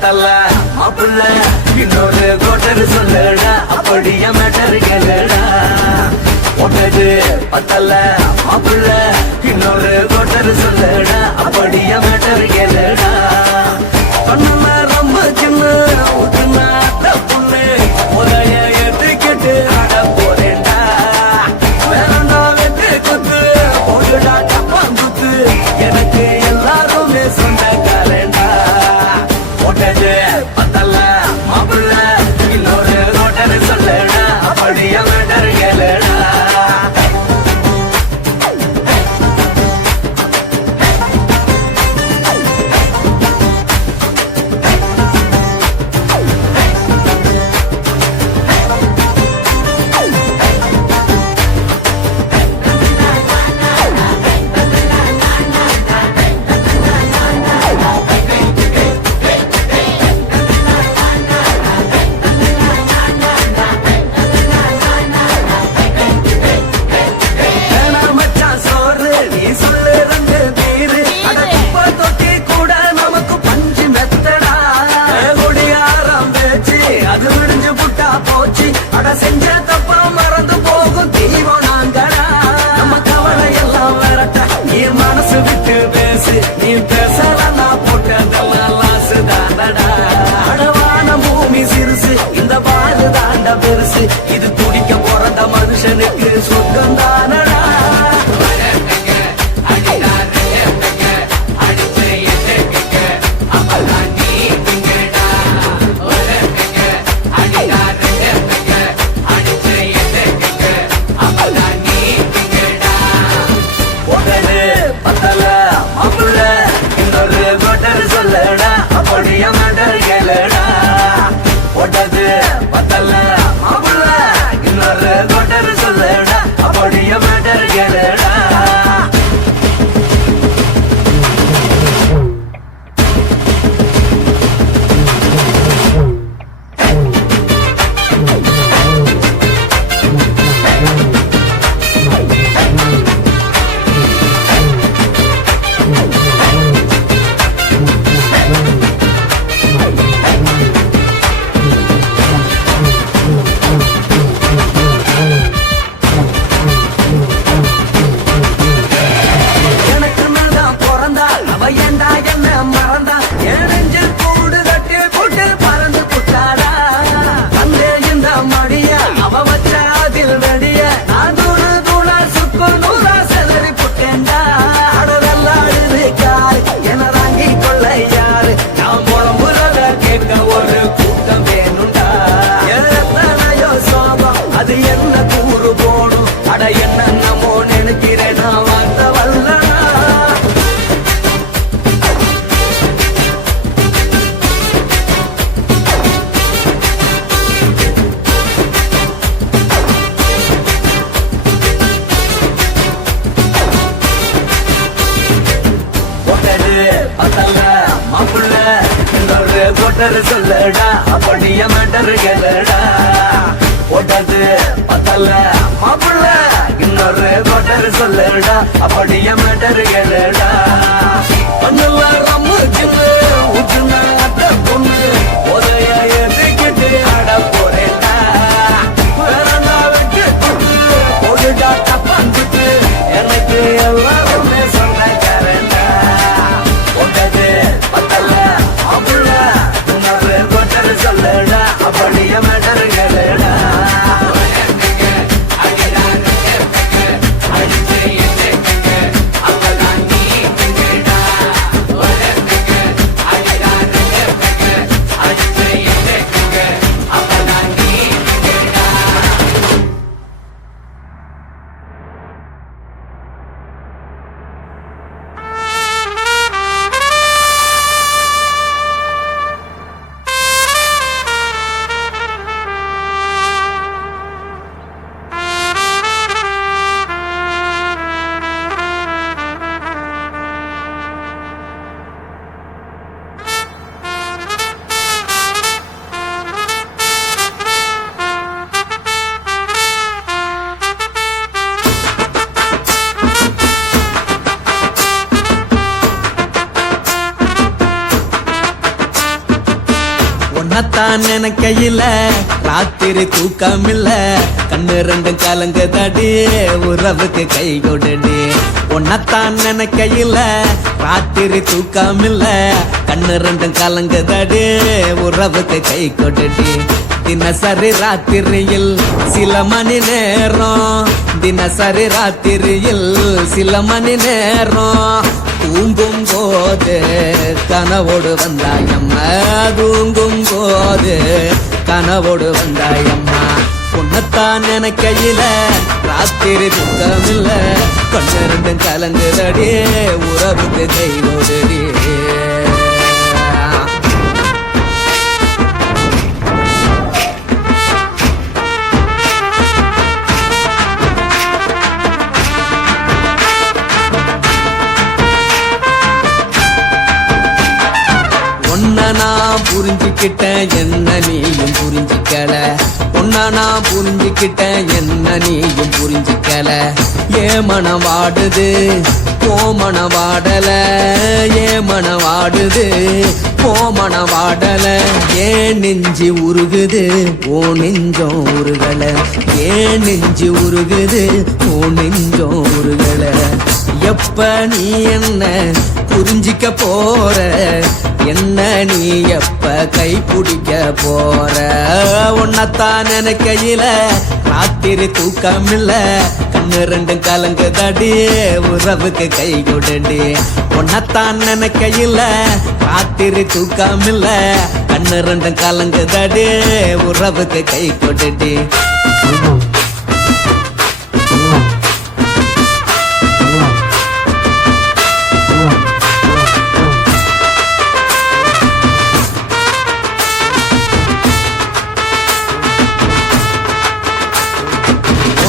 பத்தல மாப்பிள்ள இன்னொரு கோட்டர் சொல்லுடா அப்படிய மேட்டர் கேளுடா ஒட்டது பத்தல மாப்பிள்ள இன்னொரு கோட்டர் சொல்லுடா அப்படிய மேட்டர் கேளுடா பண்ண ரொம்ப சின்ன ஊத்துனா புண்ணு உதய ஏத்துக்கிட்டு ஆட போறேன்டா வேறண்டா வெட்டு குத்து போடுடா டப்பாங்குத்து எனக்கு எல்லாருமே சொந்தக்காரன்டா ஒட்டது பத்தல மாப்பிள்ள இன்னொரு கோட்டர் சொல்லுடா அப்படிய மேட்டர் கேளுடா செஞ்ச தப்பா மறந்து போகும் தீவம் நாங்கடா நம்ம கவலை எல்லாம் வரட்ட நீ மனசு விட்டு பேசு நீ பேசலன்னா போட்டதெல்லாம் லாசு தாண்டடா அடவான பூமி சிறுசு இந்த வாழ்வு தாண்ட பெருசு இது துடிக்க பிறந்த மனுஷனுக்கு சொர்க்கம் தானடா சொல்லடா அப்படிய மேட்டர் கேளுடா ஒட்டது பத்தல மாப்பிள்ள இன்னொரு கோட்டர் சொல்லடா அப்படிய மேட்டர் கேளுடா மாப்பிள்ள இன்னொரு கோட்டர் சொல்லடா அப்படிய மேட்டர் கேளுடா ஒட்டது பத்தல மாப்பிள்ள இன்னொரு கோட்டர் சொல்லடா அப்படிய மேட்டர் கேளுடா பண்ணல ரொம்ப சின்ன ஊத்துனா பொண்ணு உதய ஏத்துக்கிட்டு ஆட போறேன்டா வேறண்டா வெட்டு குத்து போடுடா டப்பாங்குத்து எனக்கு எல்லாருமே சொந்தக்காரன்டா ஒட்டது பத்தல மாப்பிள்ள இன்னொரு கோட்டர் சொல்லடா அப்படிய மேட்டர் கேளுடா அடிச்சு உன்னத்தான் நினைக்கையில ராத்திரி தூக்கமில்ல கண்ணு ரெண்டும் கலங்குதடி உறவுக்கு கை கொடுடி உன்னத்தான் நினைக்கையில ராத்திரி தூக்கமில்ல கண்ணு ரெண்டும் கலங்குதடி உறவுக்கு கை கொடுடி தினசரி ராத்திரியில் சில மணி நேரம் தினசரி ராத்திரியில் சில மணி நேரம் தூங்கும் போது கனவோடு வந்தாயம்மா தூங்கும் போது கனவோடு வந்தாயம்மா உன்னத்தான் நினைக்கையில ராத்திரி துக்கமில்ல கண்ணு ரெண்டும் கலங்குதடி உறவுக்கு கை கொடுடி நான் புரிஞ்சுக்கிட்டேன் என்ன நீயும் புரிஞ்சுக்கல உன்ன நான் புரிஞ்சுக்கிட்டேன் என்ன நீயும் புரிஞ்சுக்கல ஏன் மனம் வாடுது போ மனம் வாடல ஏன் மனம் வாடுது போ மனம் வாடல ஏன் நெஞ்சு உருகுது ஓ நெஞ்சம் உருகல ஏன் நெஞ்சு உருகுது ஓ நெஞ்சம் உருகல எப்ப நீ என்ன புரிஞ்சிக்க போற என்ன நீ எப்ப கை பிடிக்க போற உன்னத்தான் நினைக்கையில ராத்திரி தூக்கமில்ல கண்ணு ரெண்டும் கலங்குதடி உறவுக்கு கை கொடுடி உன்னத்தான் நினைக்கையில ராத்திரி தூக்கமில்ல கண்ணு ரெண்டும் கலங்குதடி உறவுக்கு கை கொடுடி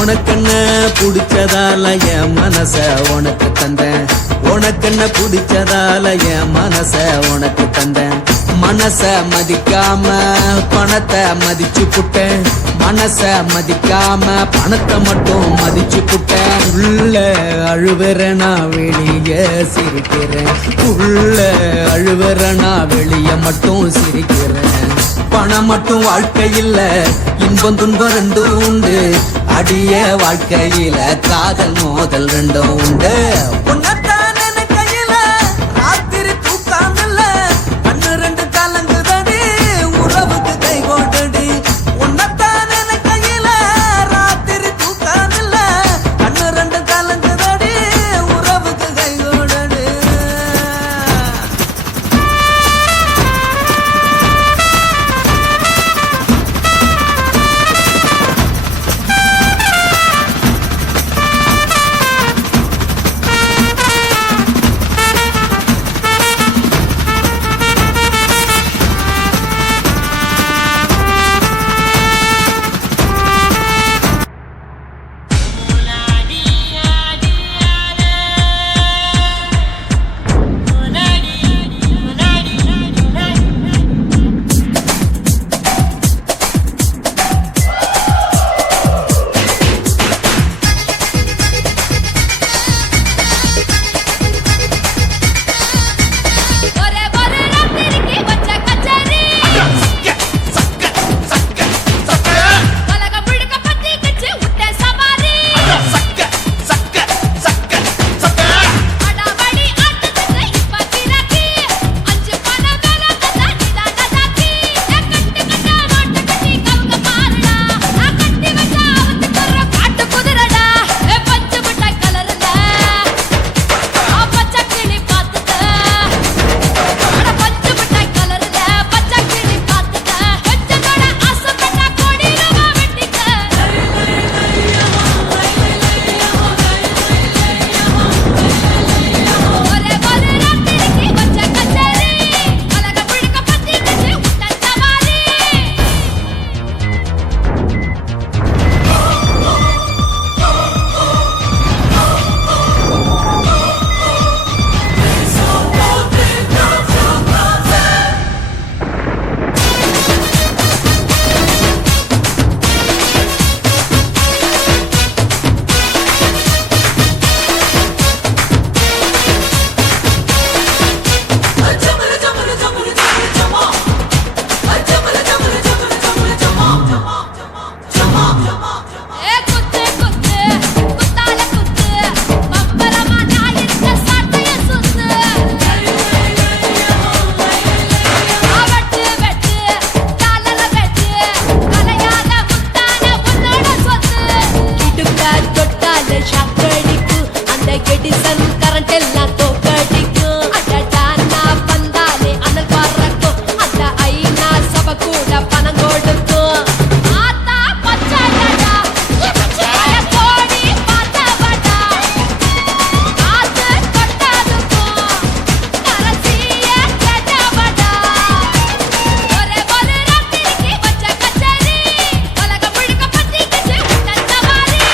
உனக்கென்ன பிடிச்சதால என் மனச உனக்கு தந்தேன் உனக்கென்ன பிடிச்சதால என் மனச உனக்கு தந்தேன் மனச மதிக்காம பணத்தை மதிச்சு புட்டேன் மனச மதிக்காம பணத்தை மட்டும் மதிச்சு புட்டேன் உள்ள அழுவுற நான் வெளிய சிரிக்கிறேன் உள்ள அழுவுற நான் வெளிய மட்டும் சிரிக்கிறேன் பணம் மட்டும் வாழ்க்கையில் இன்பம் துன்பம் ரெண்டும் உண்டு அடிய வாழ்க்கையில காதல் மோதல் ரெண்டும் உண்டு உன்னத்தான் நினைக்கையில ராத்திரி தூக்கமில்ல கண்ணு ரெண்டு கலங்குதடி உறவுக்கு கை கொடுடி உன்னத்தான் நினைக்கையில ராத்திரி தூக்கமில்ல கண்ணு ரெண்டு கலங்குதடி உறவுக்கு கை கொடுடி கொடுக்கும் ஆத்தா பச்சாடா பய கோடி பாத்தவடா ஆத்து கொட்டாதுக்கும் கரசிய கஜவடா ஒரே ஒரு ராத்திரிக்கு வச்ச கச்சேரி உலக முழுக்க பத்திக்கிச்சு உட்டன் சவாரி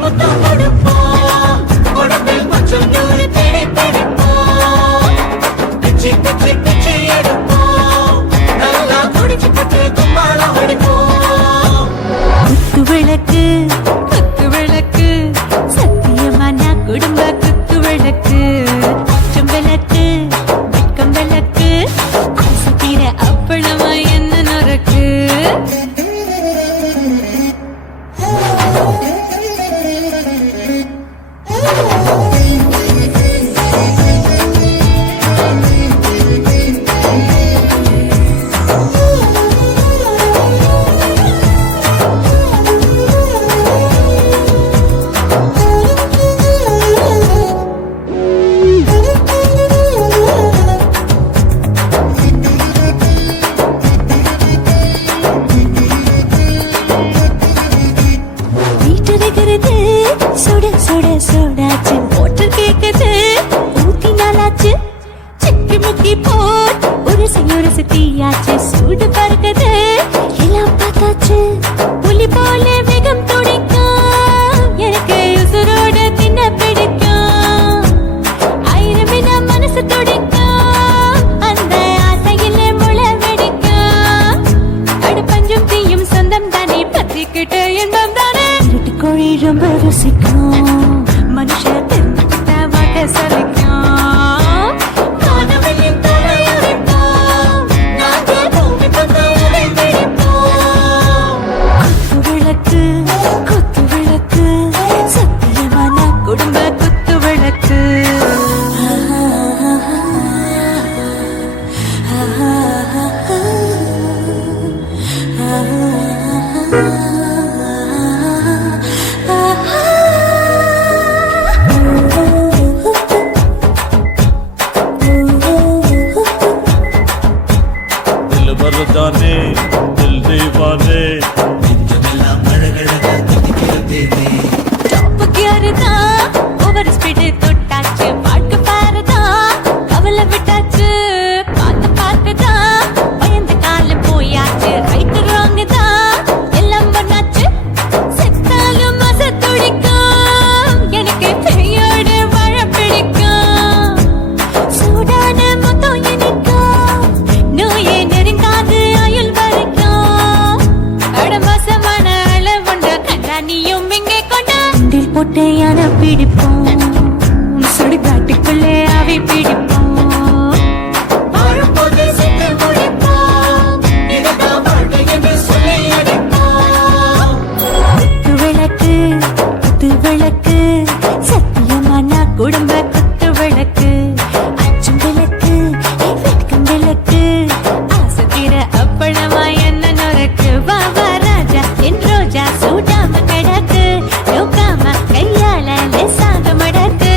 முத்தம் கொடுப்போம் உடம்பில் மச்சம் நூறு தேடி பிடிப்போம் பிச்சி பிச்சி பிச்சி எடுப்போம் நல்லா குடிச்சு பட்டு கும்பாலம் அடிப்போம் குத்து விளக்கு குத்து விளக்கு சத்தியமான குடும்ப குத்து விளக்கு அச்சம் விளக்கு வெட்கம் விளக்கு ஆசைக்கிற அப்பளமா என்ன நொறுக்கு வீட்டடைகிறது சுட சுட சுடாச்சு மோட்டர் கேக்குது ஊத்தி நாளாச்சு சிக்கி முக்கி போட் ஒரு தீயாச்சு சூடு பறக்குது எல்லாம் பார்த்தாச்சு புலி போல வேகம் துடிக்கும் எனக்கு உசுரோட தின்ன பிடிக்கும் ஆயிரமின மனசு துடிக்கும் அந்த ஆசையில முளை வெடிக்கும் அடுப்பஞ்சும் தீயும் சொந்தம் தானே பத்திக்கிட்டு இன்பம் தானே கோழி ரொம்ப ருசிக்கும் மனுஷ தெரிஞ்சுக்கிட்ட வாக்க சலிக்கும் காணவழியின் தலையறிப்போம் நாங்கள் பூமி பந்த உரை பிடிப்போம் குத்து விளக்கு சத்தியமான குடும்ப குத்து விளக்கு दिल बरदाने दिल दीवाने நெஞ்சமெல்லாம் அழகழகா துடிக்கிறதே டாப்பு கியாருதா ஓவர் ஸ்பீடு தொட்டாச்சு பாட்டு பாருதா கவலை விட்டாச்சு பார்த்து பார்த்துதா பயந்து காலம் போயாச்சு ரைட்டு ராங்கு தான் எல்லாம் பண்ணாச்சு செத்தாலும் மச துடிக்கும் எனக்கு பெரியோடு வாழ பிடிக்கும் சூடான மொத்தம் இனிக்கும் நோயே நெருங்காது ஆயுள் வரைக்கும் அடமோசமான அளவுண்ட கண்டா நீயும் இங்கே கொண்டா உண்டில் போட்டு யானை பிடிப்போம் சுடுகாட்டுக்குள்ளே அவை பிடிப்போம் வாழும்போது செத்து முடிப்போம் இதுதான் வாழ்க்கை என்று சொல்லி அடிப்போம் குத்து விளக்கு சத்தியமான குடும்ப குத்து விளக்கு அச்சும் விளக்கு வெட்கம் விளக்கு ஆசைக்கிற அப்பளமா என்ன நொறுக்கு வா வா ராஜா என் ரோஜா சூடாம கிடக்கு நோக்காம கையால லேசாக மடக்கு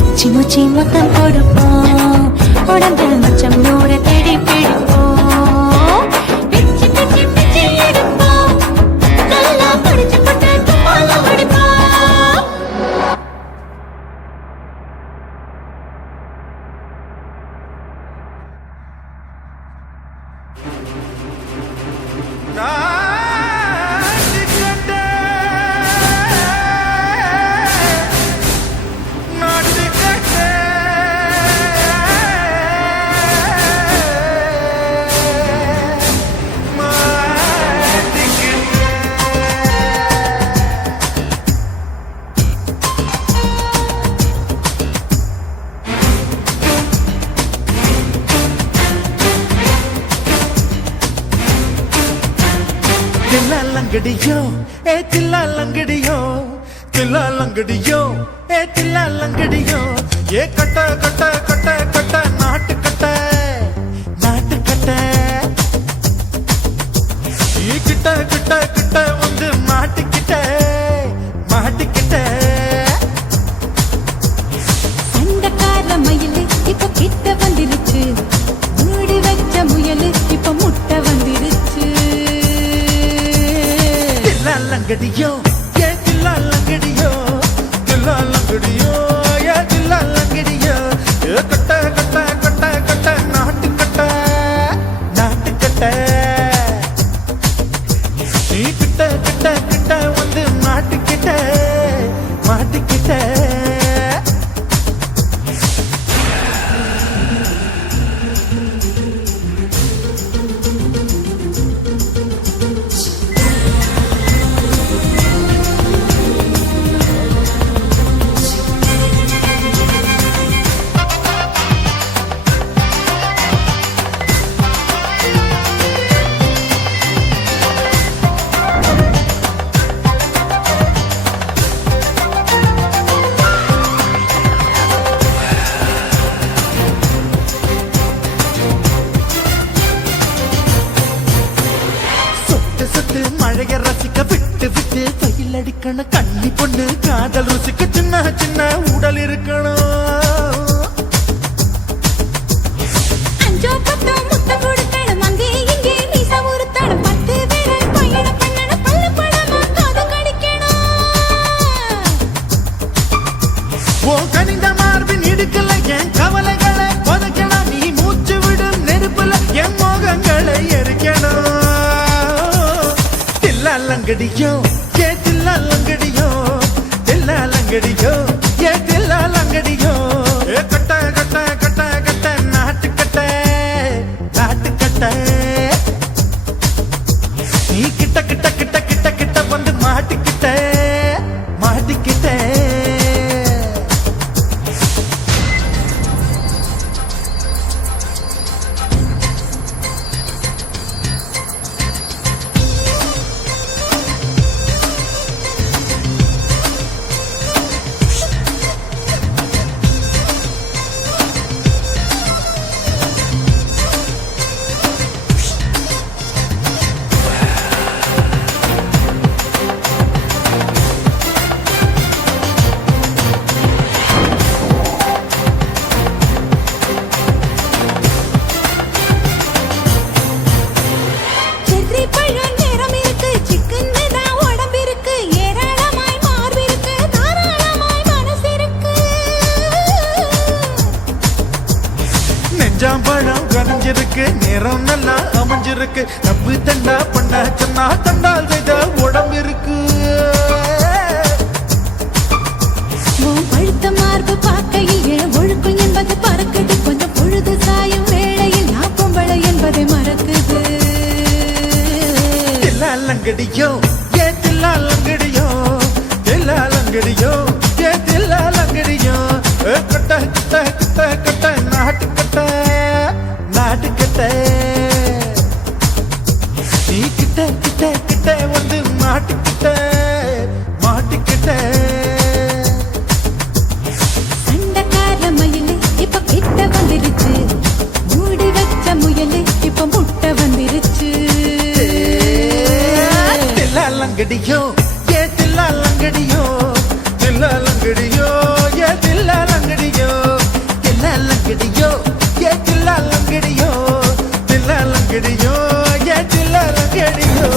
இச்சி முச்சி மொத்தம் கொடுப்போம் உடம்பில் மச்சம் நூறு தேடி பிடிப்போம் பிச்சி பிச்சி பிச்சி எடுப்போம் நல்லா படிச்சு போட்டு கும்பாலம் அடிப்போம் தில்லாலங்கடியோ ஏ தில்லாலங்கடியோ தில்லாலங்கடியோ ஏ தில்லாலங்கடியோ ஏ கட்ட கட்ட கட்ட கட்ட நாட்டு கட்ட நாட்டு கட்ட நீ கிட்ட கிட்ட கிட்ட வந்து மாட்டிக்கிட்ட மாட்டிக்கிட்ட சண்டக்கார மயிலு இப்ப கிட்ட வந்துருச்சு மூடி வச்ச முயலு இப்ப முட்டை வந்துருச்சு தில்லாலங்கடியோ ஏ தில்லாலங்கடியோ தில்லாலங்கடியோ ஏ தில்லாலங்கடியோ ஏ கட்ட கட்ட கட்ட கட்ட நாட்டு கட்ட நாட்டு கட்ட நீ கிட்ட கிட்ட கிட்ட வந்து மாட்டிக்கிட்ட கல்யாண கண்ணி பொண்ணு காதல் ருசிக்கு சின்ன சின்ன உடல் இருக்கணும். அஞ்சோ பத்தோ முத்தம் கொடுக்கணும் அங்கே இங்கே மீசா உருத்தணும் 10 பேரை பயணம் பண்ணணும் பல்ல படமா காது கடிக்கணும். ஓ கனிந்த மார்பின் இடுக்கல என் கவலைகளை புதைக்கணும். நீ மூச்சு விடும் நெருப்புல என் மோகங்களை எரிக்கணும். தில்லாலங்கடியோ ஏ தில்லாலங்கடியோ தில்லாலங்கடியோ ஏ தில்லாலங்கடியோ ஏ கட்ட கட்ட கட்ட கட்ட நாட்டு கட்ட நாட்டு கட்ட நீ கிட்ட கிட்ட கிட்ட கிட்ட கிட்ட வந்து மாட்டிக்கிட்ட மாட்டிக்கிட்ட. செர்ரி பழம் நேரம் இருக்கு சிக்கன்னு தான் உடம்பு இருக்கு ஏராளமாய் மார்பு இருக்கு தாராளமாய் மனசு இருக்கு. நெஞ்சாம்பழம் கனிஞ்சிருக்கு நேரம் நல்லா அமைஞ்சிருக்கு. தப்பு தண்டா பண்ண சொன்னா தண்டால் செய்த உடம்பு இருக்கு. உன் பழுத்த மார்பு பார்க்கையில் என் ஒழுக்கம் என்பது பறக்குது. கொஞ்சம் பொழுது சாயும் வேளையில் நான் பொம்பளை என்பதை மறக்குது. தில்லாலங்கடியோ ஏ தில்லாலங்கடியோ தில்லாலங்கடியோ ஏ தில்லாலங்கடியோ ஏ கட்ட கட்ட கட்ட கட்ட நாட்டு கட்ட நாட்டு கட்ட நீ கிட்ட கிட்ட கிட்ட வந்து மாட்டிக்கிட்ட மாட்டிக்கிட்ட. சண்டைக்கார மயிலு இப்ப கிட்ட வந்துருச்சு மூடி வச்ச முயலு இப்ப முட்டை வந்துருச்சு. தில்லாலங்கடியோ ஏ தில்லாலங்கடியோ தில்லாலங்கடியோ ஏ தில்லாலங்கடியோ தில்லாலங்கடியோ ஏ தில்லாலங்கடியோ தில்லாலங்கடியோ ஏ தில்லாலங்கடியோ.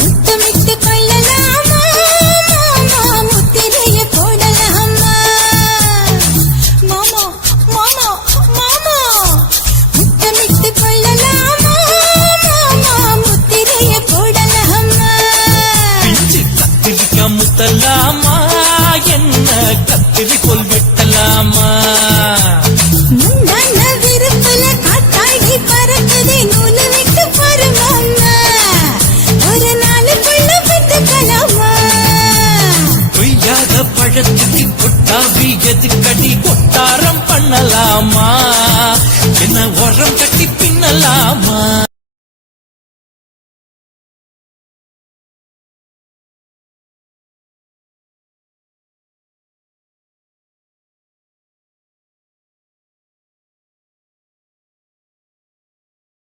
முத்தமிட்டு கொள்ளலாமா மாமா முத்திரைய போடலாமா மாமா மாமா மாமா முத்தமிட்டு கொள்ளலாமா மாமா முத்திரைய போடலாமா. பிஞ்சு கத்திரிக்கா முத்தலாமா என்ன கத்திரி கொல் வெட்டலாமா. முன்னான விருப்பல காத்தாடி பறக்குதே நூலு விட்டு பருமாமா ஒரு நாளுக்குள்ள விட்டுக்கலாமா. கொய்யாத பழத்துக்கு கொட்டாவி எதுக்கடி கொட்டாரம் பண்ணலாமா என்ன உரம் கட்டி பின்னலாமா.